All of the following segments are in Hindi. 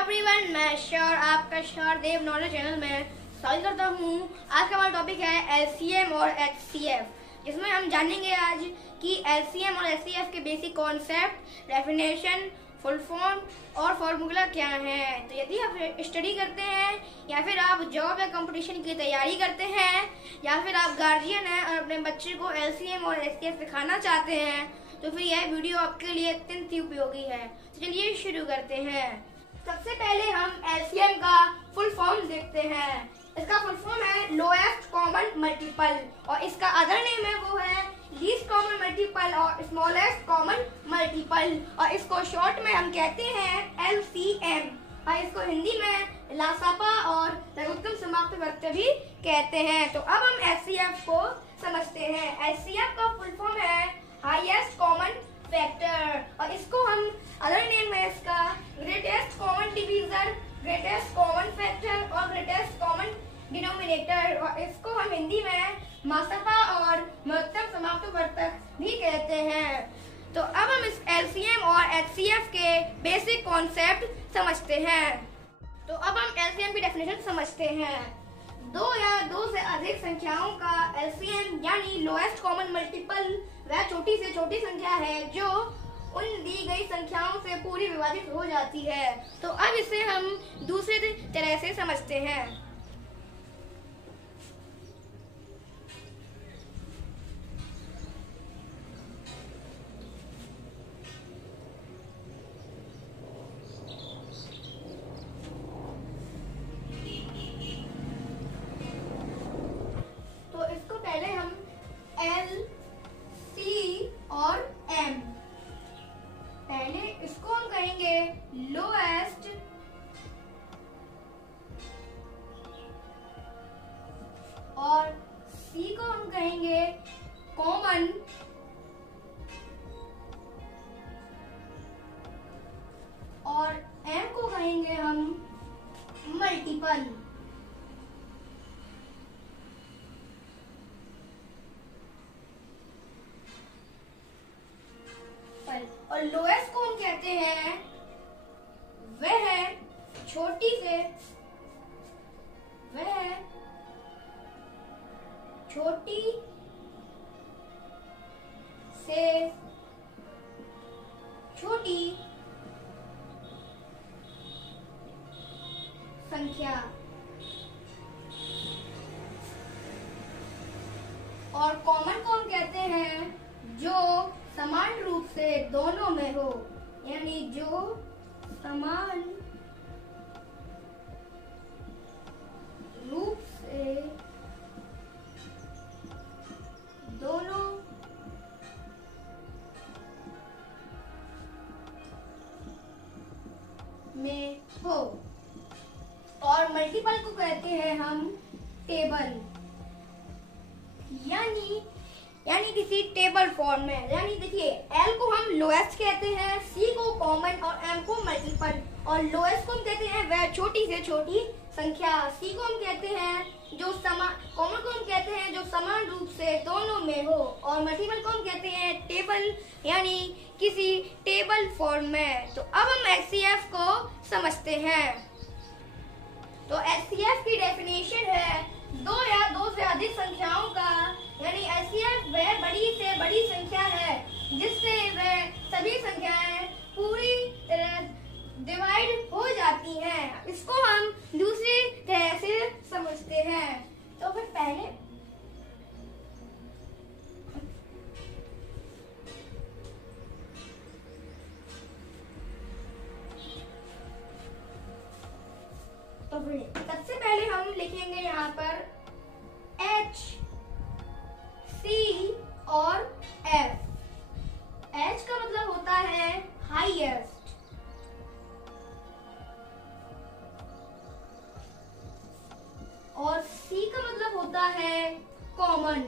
एवरीवन, मैं श्योर आपका श्योर देव नॉलेज चैनल में स्वागत करता हूँ। आज का हमारा टॉपिक है एलसीएम और एचसीएफ, जिसमें हम जानेंगे आज कि एलसीएम और एचसीएफ के basic concept, definition, full form और फॉर्मूला क्या है। तो यदि आप स्टडी करते हैं या फिर आप जॉब या कंपटीशन की तैयारी करते हैं या फिर आप गार्जियन हैं और अपने बच्चे को एलसीएम और एचसीएफ सिखाना चाहते हैं तो फिर यह वीडियो आपके लिए अत्यंत ही उपयोगी है। तो चलिए शुरू करते हैं। सबसे पहले हम एलसीएम का फुल फॉर्म देखते हैं। इसका फुल फॉर्म है लोएस्ट कॉमन मल्टीपल और इसका अदर नेम है वो है लीस्ट कॉमन मल्टीपल और स्मॉलेस्ट कॉमन मल्टीपल, और इसको शॉर्ट में हम कहते हैं एलसीएम, और इसको हिंदी में लासापा और लघुत्तम समाप्त वर्ग भी कहते हैं। तो अब हम एचसीएफ को समझते हैं। एचसीएफ का फुल फॉर्म है हाईएस्ट कॉमन फैक्टर, और इसको हम अदर नेम है इसका greatest common divisor, greatest common factor और ग्रेटेस्ट कॉमन डिनोमिनेटर, और इसको हम हिंदी में मासापा और महत्तम समाप्त वर्तक भी कहते हैं। तो अब हम इस एलसीएम और एचसीएफ के बेसिक कॉन्सेप्ट समझते हैं। तो अब हम एलसीएम की डेफिनेशन समझते हैं। दो या दो से अधिक संख्याओं का एलसीएम यानी लोएस्ट कॉमन मल्टीपल वह छोटी से छोटी संख्या है जो उन दी गई संख्याओं से पूरी विभाजित हो जाती है। तो अब इसे हम दूसरे तरह से समझते हैं। तो इसको पहले हम एल, सी और एम, पहले इसको हम कहेंगे लोएस्ट और सी को हम कहेंगे कॉमन और एम को कहेंगे हम मल्टीपल। और लोएस्ट को हम कहते हैं वह है छोटी से छोटी संख्या, और कॉमन को हम कहते हैं जो समान रूप से दोनों में हो, यानी जो समान रूप से दोनों में हो। और मल्टीपल को कहते हैं हम टेबल, यानी किसी टेबल फॉर्म में। यानी देखिए एल को हम लोएस्ट कहते हैं, सी को कॉमन और एम को मल्टीपल। और लोएस्ट को हम कहते हैं वह छोटी से छोटी संख्या, सी को हम कहते हैं जो समान, कॉमन को हम कहते हैं जो समान रूप से दोनों में हो, और मल्टीपल को हम कहते हैं टेबल, यानी किसी टेबल फॉर्म में। तो अब हम एचसीएफ को समझते हैं। तो एचसीएफ की डेफिनेशन है दो या दो से अधिक संख्याओं का, यानी एचसीएफ वह बड़ी से बड़ी संख्या है जिससे वह सभी संख्याएं पूरी तरह डिवाइड हो जाती हैं। इसको हम दूसरी तरह से समझते हैं। तो फिर पहले सबसे पहले हम लिखेंगे यहाँ पर एच, सी और एफ। एच का मतलब होता है हाईएस्ट, और सी का मतलब होता है कॉमन,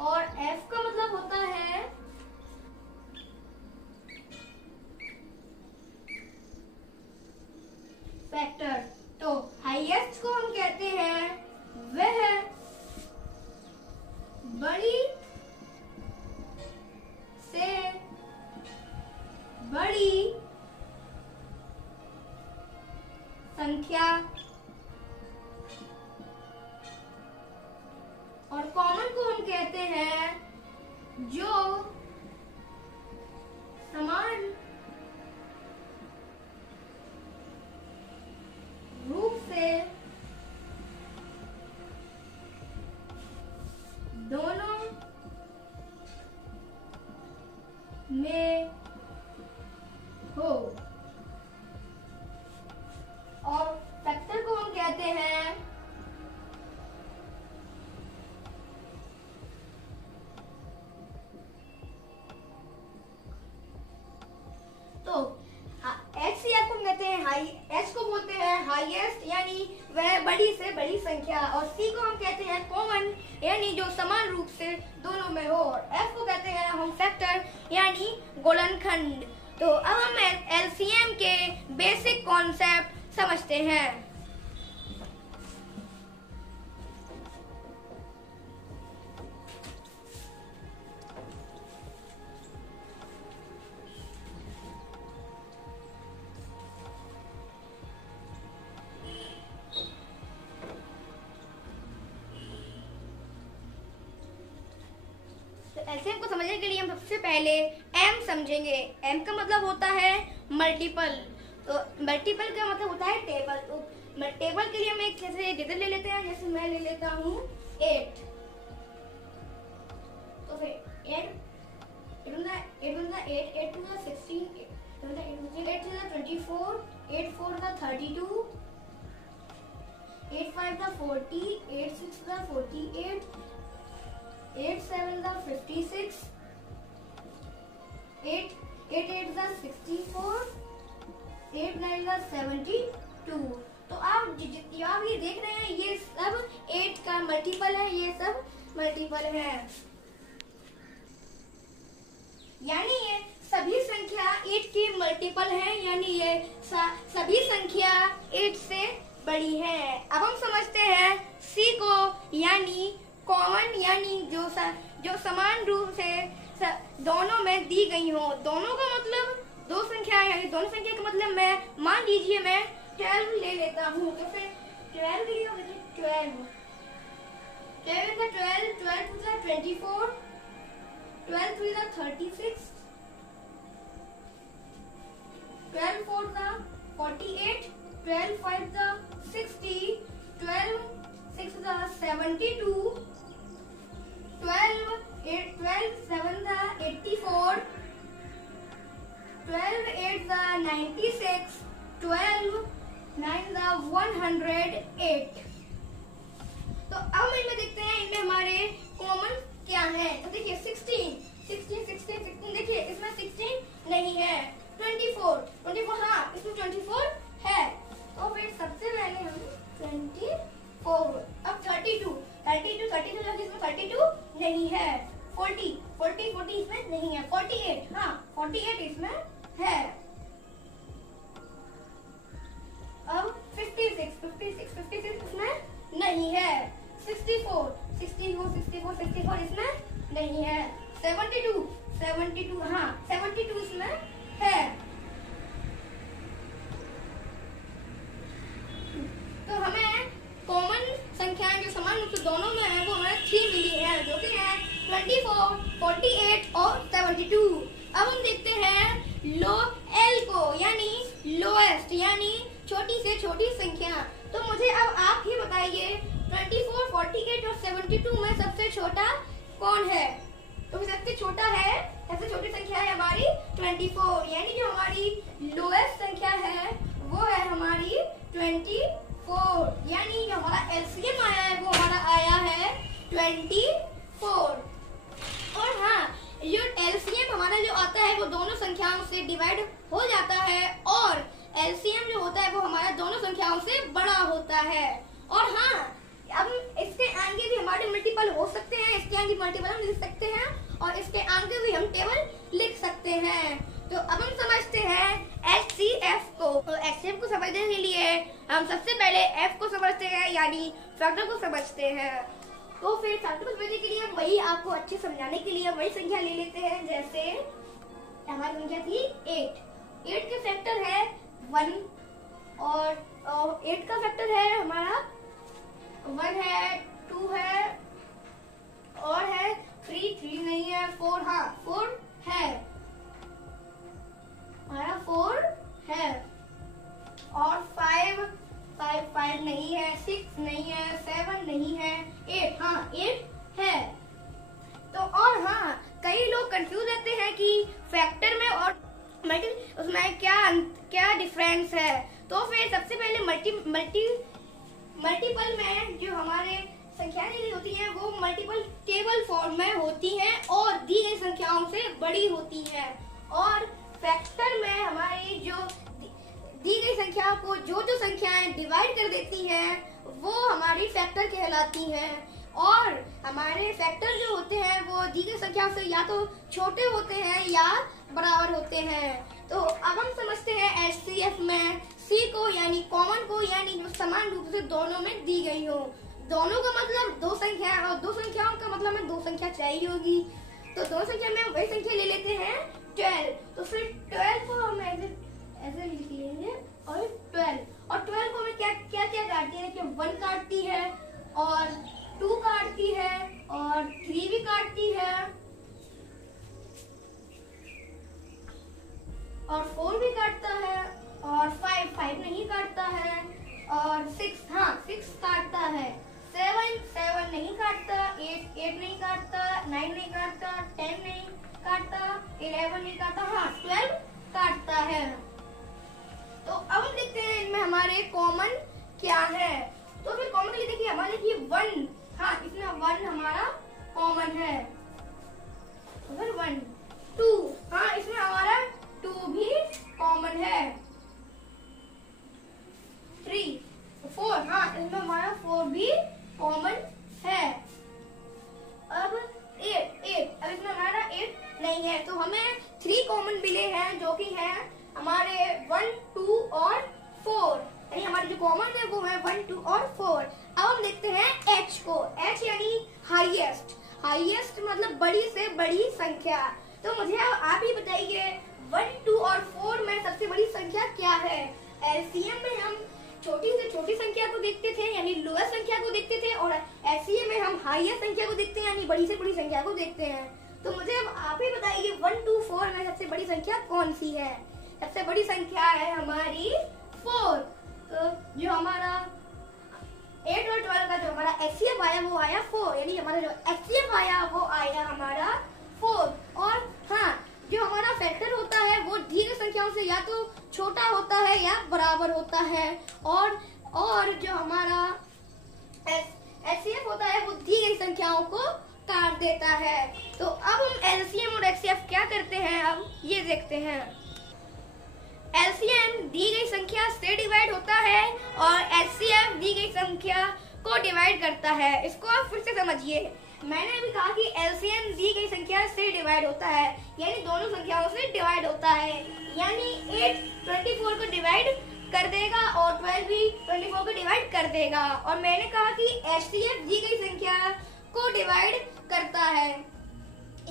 और एफ का मतलब होता है फैक्टर। तो हाईएस्ट को हम कहते हैं वह बड़ी से जो समान रूप से दोनों में हो और फैक्टर को हम कहते हैं तो HCF को कहते हैं हाई, H को बोलते हैं हाईएस्ट यानी वह बड़ी से बड़ी संख्या, और C को हम कहते हैं कॉमन यानी जो समान रूप से दोनों में हो, और F को कहते हैं हम फैक्टर यानी गुणनखंड। तो अब हम LCM के बेसिक कॉन्सेप्ट समझते हैं। एलसीएम को समझने के लिए हम सबसे पहले एम समझेंगे। एम का मतलब होता है मल्टीपल, तो मल्टीपल का मतलब होता है टेबल। तो टेबल के लिए हम एक जैसे डिजिट ले लेते हैं, जैसे मैं ले लेता हूँ 8, तो फिर 8 8 8 टू 16, 8 टू 24, 8 4 32, 8 5 40, 8 6 48, 8 7 56, 8 8 64, 8 9 72। तो आप ये देख रहे हैं ये सब 8 का मल्टीपल है, ये सब मल्टीपल है, यानी ये सभी संख्या 8 की मल्टीपल है, यानी ये सभी संख्या 8 से बड़ी है। अब हम समझते हैं C को, यानी कॉमन यानी जो समान रूप से दोनों में दी गई हो। दोनों का मतलब दो संख्या, यानी दोनों संख्या का मतलब मैं मान लीजिए मैं 12 ले लेता हूँ, तो फिर 12 लिया 12 12 का 12, 12 टू 24, 12 3 36, 12 4 48, 12 5 60, 12 6 72, 12 7 84, 12 8 96, 12 9 108। तो अब इनमें देखते हैं इनमें हमारे कॉमन क्या है। तो देखिए 16 देखिए इसमें 16 नहीं है। 24 हाँ इसमें 24 है। तो फिर सबसे पहले हम 24, अब 32 इसमें 32 नहीं है। 40 इसमें नहीं है। 48 हाँ 48 इसमें है। अब 56 इसमें नहीं है। 64 इसमें नहीं है। 72 हाँ 72 इसमें है। तो हमें कॉमन संख्याएं जो समान रूप से दोनों में है वो हमें 3 मिली है, जो कि है 24, 48 और 72। अब हम देखते हैं लो एल को, यानी लोएस्ट यानी छोटी से छोटी संख्या। तो मुझे अब आप ही बताइए 24, 48 और 72 में सबसे छोटा कौन है? तो सबसे छोटा है, सबसे छोटी संख्या है हमारी 24, यानी जो हमारी लोएस्ट संख्या है वो है हमारी 24, यानी जो हमारा एलसीएम आया है वो हमारा आया है 24। और हाँ जो एलसीएम हमारा जो आता है वो दोनों संख्याओं से डिवाइड हो जाता है, और एलसीएम जो होता है वो हमारा दोनों संख्याओं से बड़ा होता है। और हाँ अब इसके आगे भी हमारे मल्टीपल हो सकते हैं, इसके आगे मल्टीपल हम लिख सकते हैं, और इसके आगे भी हम टेबल लिख सकते हैं। तो अब हम समझते हैं HCF को। तो HCF को समझने के लिए हम सबसे पहले F को समझते हैं, यानी फैक्टर को समझते हैं। तो फिर फैक्टर को समझने के लिए हम वही आपको अच्छे समझाने के लिए वही संख्या ले लेते हैं। जैसे हमारी संख्या थी 8 के फैक्टर है 1, और 8 का फैक्टर है हमारा 1 है, 2 है और है 3 नहीं है, 4 हाँ 4 है, हमारा 4 है, और 5 नहीं है, 6 नहीं है, 7 नहीं है, 8 हाँ 8 है। तो और हाँ, कई लोग कंफ्यूज रहते हैं कि फैक्टर में और उसमें क्या डिफरेंस है। तो फिर सबसे पहले मल्टीपल में जो हमारे संख्याएं दी होती हैं वो मल्टीपल टेबल फॉर्म में होती हैं और दी गई संख्याओं से बड़ी होती हैं, और फैक्टर में हमारी जो दी गई संख्या को जो संख्याएं डिवाइड कर देती हैं वो हमारी फैक्टर कहलाती हैं, और हमारे फैक्टर जो होते हैं वो दी गई संख्या से या तो छोटे होते हैं या बराबर होते हैं। तो अब हम समझते हैं एचसीएफ में सी को यानी कॉमन को यानी जो समान रूप से दोनों में दी गई हो। दोनों का मतलब दो संख्या और दो संख्याओं का मतलब हमें दो संख्या चाहिए होगी, तो दो संख्या में वही संख्या ले लेते हैं 12। तो फिर 12 को हम ऐसे लिख लेंगे और 12 को हमें क्या काटती है कि 1 काटती है और 2 काटती है और 3 भी काटती है और 4 भी काटता है और 5 नहीं काटता है और 6 काटता है, 7 नहीं काटता, 8 नहीं काटता, 9 नहीं काटता, 10 नहीं काटता, 11 नहीं काटता, हाँ 12 काटता है। तो अब हम देखते हैं इनमें हमारे कॉमन क्या है। तो फिर कॉमन के लिए देखिए हमारे लिए 1, हाँ इसमें 1 हमारा कॉमन है, फिर 1, 2 हाँ इसमें हमारा 2 भी कॉमन है, 3, 4 हाँ इसमें हमारा 4 भी कॉमन है। अब 8 अब इसमें हमारा 8 नहीं है, तो हमें 3 कॉमन मिले हैं जो कि है हमारे 1, 2 और 4, यानी हमारे जो कॉमन है वो है 1, 2 और 4। अब हम देखते हैं एच को, एच यानी हाईएस्ट मतलब बड़ी से बड़ी संख्या। तो मुझे आप ही बताइए 1, 2 और 4 में सबसे बड़ी संख्या क्या है। एलसीएम में हम छोटी से छोटी संख्या को देखते थे यानी लोएस्ट संख्या को देखते थे, और एचसीएम में हम हाईएस्ट संख्या को देखते हैं यानी बड़ी से बड़ी संख्या को देखते हैं। तो मुझे अब आप ही बताइए 1, 2, 4 में सबसे बड़ी संख्या कौन सी है। सबसे बड़ी संख्या है हमारी 4। तो जो हमारा 8 और 12 का जो हमारा एचसीएफ आया वो आया 4, यानी हमारा जो एचसीएफ आया वो आया हमारा 4। और हाँ जो हमारा फैक्टर होता है वो दी गई संख्याओं से या तो छोटा होता है या बराबर होता है, और जो हमारा एचसीएफ होता है वो दी गई संख्याओं को काट देता है। तो अब हम एलसीएम और एचसीएफ क्या करते हैं अब ये देखते हैं। एलसीएम दी गई संख्या से डिवाइड होता है और एचसीएफ दी गई संख्या को डिवाइड करता है। इसको आप फिर से समझिए, मैंने अभी कहा कि एलसीएम दी गई संख्या से डिवाइड होता है यानी दोनों संख्याओं से डिवाइड होता है, यानी 8 24 को डिवाइड कर देगा और 12 भी 24 को डिवाइड कर देगा। और मैंने कहा कि एचसीएफ दी गई संख्या को डिवाइड करता है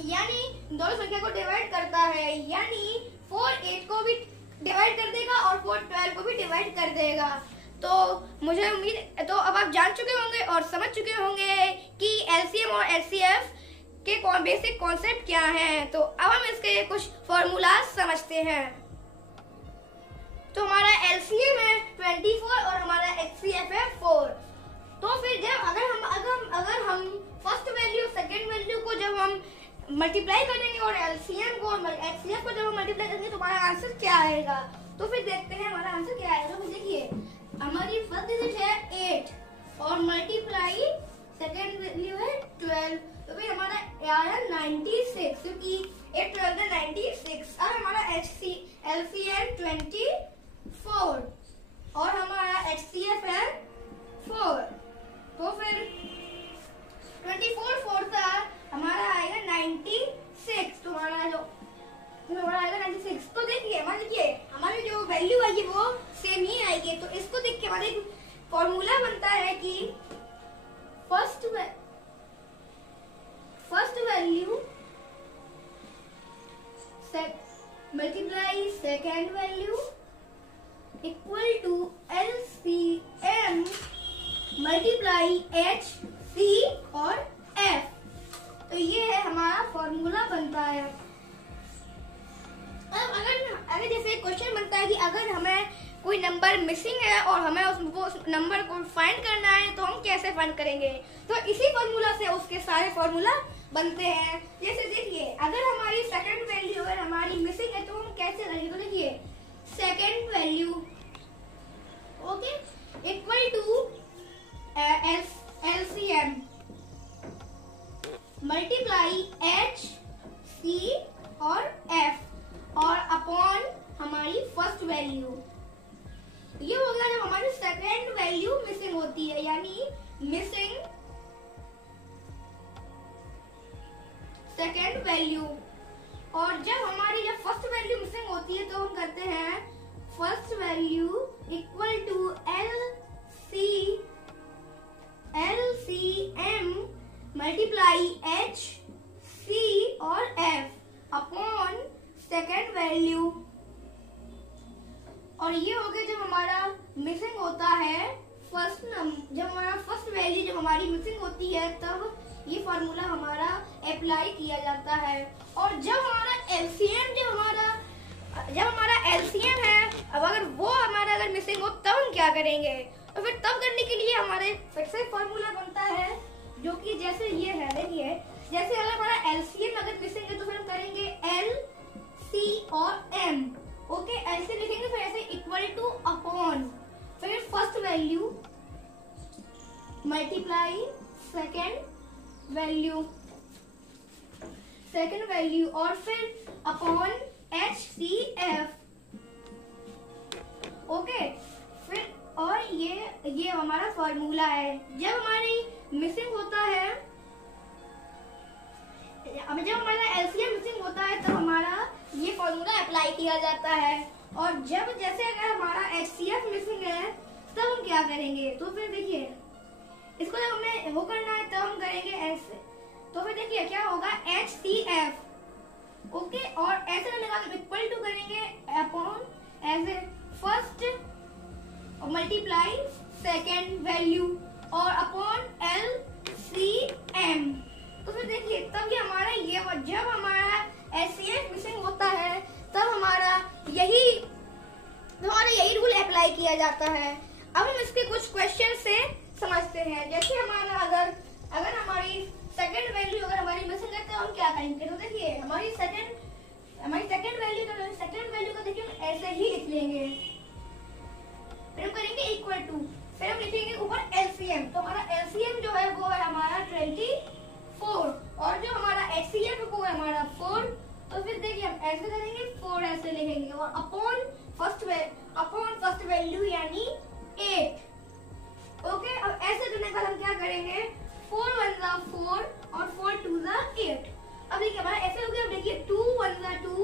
यानी दोनों संख्या को डिवाइड करता है, यानी 4 8 को भी डिवाइड कर देगा और 4 12 को भी डिवाइड कर देगा। तो मुझे उम्मीद, तो अब आप जान चुके होंगे और समझ चुके होंगे कि एलसीएम और एचसीएफ के बेसिक कॉन्सेप्ट क्या हैं। तो अब हम इसके कुछ फॉर्मूला समझते हैं। तो हमारा एलसीएम है 24 और हमारा एचसीएफ है 4। तो फिर जब अगर हम फर्स्ट वैल्यू सेकंड वैल्यू को जब हम मल्टीप्लाई करेंगे और एलसीएम को और एचसीएफ को जब हम मल्टीप्लाई करेंगे तो हमारा आंसर क्या आएगा। तो फिर देखते हैं हमारा आंसर क्या आएगा। तो देखिए हमारी फर्स्ट डिजिट है 8 और मल्टीप्लाई सेकंड वैल्यू है 12, तो फिर हमारा आया 96 क्योंकि 8 12 है 96। अब हमारा एलसीएम 24 और हमारा एचसीएफ है 4। तो फिर 24 4 था हमारा आएगा 96, तो हमारा आएगा 96। तो देखिए हमारी जो वैल्यू आएगी वो सेम ही आएगी। तो इसको देख के हमारे फॉर्मूला बनता है कि first value multiply second value equal to LCM multiply H C और एफ। तो ये है हमारा फॉर्मूला बनता है। अब अगर जैसे क्वेश्चन बनता है कि अगर हमें कोई नंबर मिसिंग है और हमें उस नंबर को फाइंड करना है तो हम कैसे फाइंड करेंगे, तो इसी फॉर्मूला से उसके सारे फॉर्मूला बनते हैं। जैसे देखिए अगर हमारी सेकंड वैल्यू अगर हमारी मिसिंग है तो हम कैसे करेंगे, तो देखिए second value okay equal to LCM multiply H C और F और अपॉन हमारी फर्स्ट वैल्यू। ये हो गया जब हमारी सेकेंड वैल्यू मिसिंग होती है, यानी मिसिंग सेकेंड वैल्यू। और जब फर्स्ट वैल्यू मिसिंग होती है तो हम करते हैं first value equal to LCM multiply H C और F अपॉन सेकेंड वैल्यू। और ये हो गया जब हमारा मिसिंग होता है जब हमारा फर्स्ट वैल्यू जब हमारी मिसिंग होती है तब ये फॉर्मूला हमारा अप्लाई किया जाता है। और जब हमारा LCM है, अब अगर वो हमारा अगर मिसिंग हो तब हम क्या करेंगे, तो फिर तब करने के लिए हमारे फिर से फॉर्मूला बनता है जो कि जैसे ये है। देखिए जैसे अगर हमारा LCM अगर मिसिंग है तो फिर हम करेंगे L C और M ओके ऐसे लिखेंगे, फिर ऐसे इक्वल टू अपॉन फिर first value multiply second value और फिर अपॉन HCF ओके फिर। और ये हमारा फॉर्मूला है। जब हमारी मिसिंग होता है, जब हमारा LCM मिसिंग होता है तब हमारा ये फॉर्मूला अप्लाई किया जाता है। और जैसे अगर हमारा HCF मिसिंग है तब हम क्या करेंगे, तो फिर देखिए इसको जब हमें वो करना है तब हम करेंगे ऐसे, तो फिर देखिए क्या होगा HCF ओके। और ऐसे करने का इक्वल टू करेंगे अपॉन ऐसे फर्स्ट मल्टीप्लाई सेकेंड वैल्यू और अपॉन LCM। तो फिर देखिए तब ये हमारा जब हमारा HCF मिसिंग होता है तब हमारा यही रूल अप्लाई किया जाता है। अब हम इसके कुछ क्वेश्चन से समझते हैं। जैसे हमारा अगर हमारी सेकंड वैल्यू अगर हमारी मिसिंग है तो हम क्या करेंगे, तो देखिए हमारी सेकंड वैल्यू को देखिए ऐसे ही लिख लेंगे, फिर हम करेंगे इक्वल टू, फिर हम लिखेंगे ऊपर LCM। तो हमारा LCM जो है वो है हमारा 24 और जो हमारा HCF है वो है हमारा 4। तो फिर देखिए हम ऐसे करेंगे 4 ऐसे लिखेंगे और अपॉन फर्स्ट वैल्यू यानी 8 ओके। अब ऐसे करने के बाद हम क्या करेंगे 4 1 जा 4 और 4 2 जा 8। अब देखिए हमारा ऐसे हो गया। अब देखिए 2 1 जा 2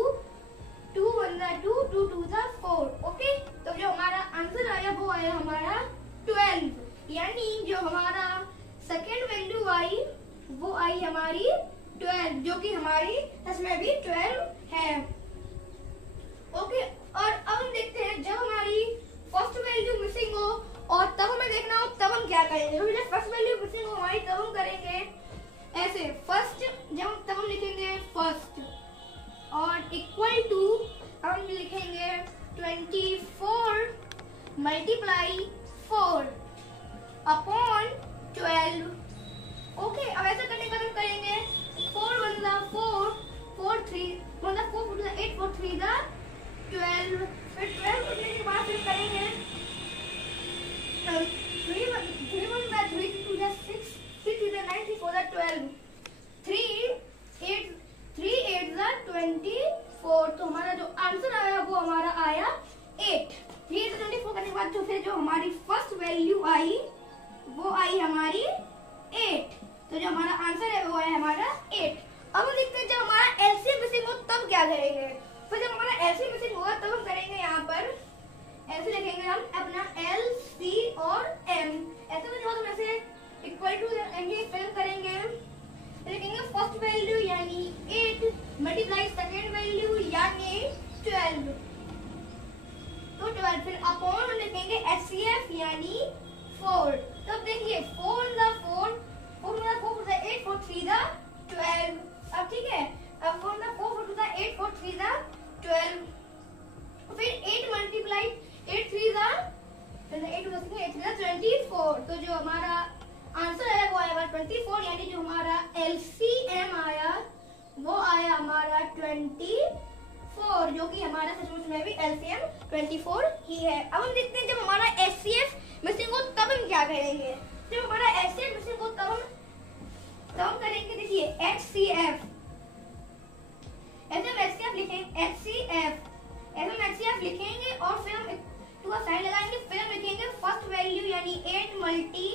2 1 जा 2 2 2 जा 4 ओके। तो जो हमारा आंसर आया वो आया हमारा 12, यानी जो हमारा सेकेंड वैल्यू आई वो आई हमारी 12, जो कि हमारी इसमें भी 12 है ओके। और अब हम देखते हैं जब हमारी फर्स्ट वैल्यू मिसिंग हो और तब हमें देखना हो तब हम क्या करेंगे। तो जब फर्स्ट वैल्यू मिसिंग हो हमारी तब हम करेंगे ऐसे तब हम लिखेंगे फर्स्ट और इक्वल टू हम लिखेंगे 24 मल्टीप्लाई 4 अपॉन 12 ओके। अब ऐसा करने का हम करेंगे 4 1 जा 4 4 3 मतलब 4 4 8 4 3 जा 12। फिर 12 करने के बाद फिर करेंगे 3 1 जा 3 2 जा 6 3 3 जा 9 3 4 जा 12 3 8 जा 24। तो हमारा जो आंसर आया वो हमारा आया 8। 3 से 24 करने के बाद जो हमारी फर्स्ट वैल्यू आई वो आई हमारी 8। तो जो हमारा आंसर है वो है हमारा 8। अब हम देखते हैं जब हमारा LCM मिसिंग हो तब क्या करेंगे। फिर जब हमारा LCM मिसिंग होगा तब हम करेंगे यहाँ पर ऐसे लिखेंगे हम अपना L C और M ऐसे में जो हम ऐसे इक्वल टू फिल करेंगे, लिखेंगे फर्स्ट वैल्यू यानी 8 मल्टीप्लाई सेकेंड वैल्यू यानी 12 तो 12 फिर अपॉन लिखेंगे HCF यानी 4। तब देखिए 4 1 जा 4 4 1 जा 4 4 8 4 3 जा 12 4 3 जा 12, फिर 8 मल्टीप्लाई 8 3 जा 24, तो जो हमारा आंसर है वो आएगा 24, यानी जो हमारा LCM आया वो आया हमारा 24, जो कि हमारा सचमुच में भी LCM 24 ही है। अब हम देखते हैं जब हमारा HCF मिसिंग हो तब हम क्या करेंगे। जब हमारा HCF मिसिंग हो तब हम करेंगे, देखिए HCF, ऐसे हम HCF लिखेंगे, HCF लिखेंगे और फिर हम टू का साइन लगाएंगे, फिर हम लिखेंगे फर्स्ट वैल्यू यानी 8 मल्टी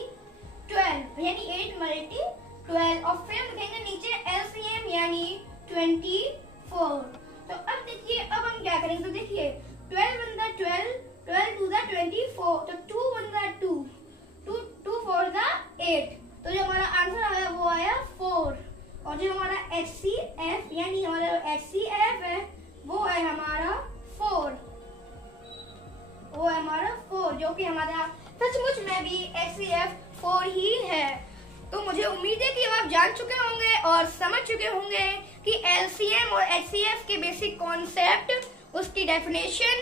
12 यानी 8 मल्टी 12 और फिर हम लिखेंगे नीचे LCM यानी 24। तो अब देखिए अब हम क्या करेंगे, तो देखिए 12 1 12, 12 2 24, तो 2 1 2, 2 4 8, तो जो हमारा आंसर आया वो आया 4। और जो हमारा HCF यानी हमारा HCF है वो है हमारा 4, वो है हमारा 4, जो कि हमारा सचमुच में भी HCF 4 ही है। तो मुझे उम्मीद है कि आप जान चुके होंगे और समझ चुके होंगे कि LCM और HCF के बेसिक कॉन्सेप्ट, उसकी डेफिनेशन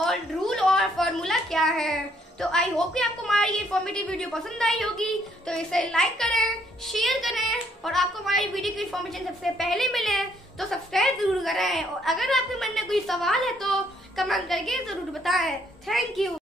और रूल और फॉर्मूला क्या है। तो आई होप कि आपको हमारी ये इन्फॉर्मेटिव वीडियो पसंद आई होगी, तो इसे लाइक करें, शेयर करें और आपको हमारी वीडियो की इन्फॉर्मेशन सबसे पहले मिले तो सब्सक्राइब जरूर करें। और अगर आपके मन में कोई सवाल है तो कमेंट करके जरूर बताएं। Thank you.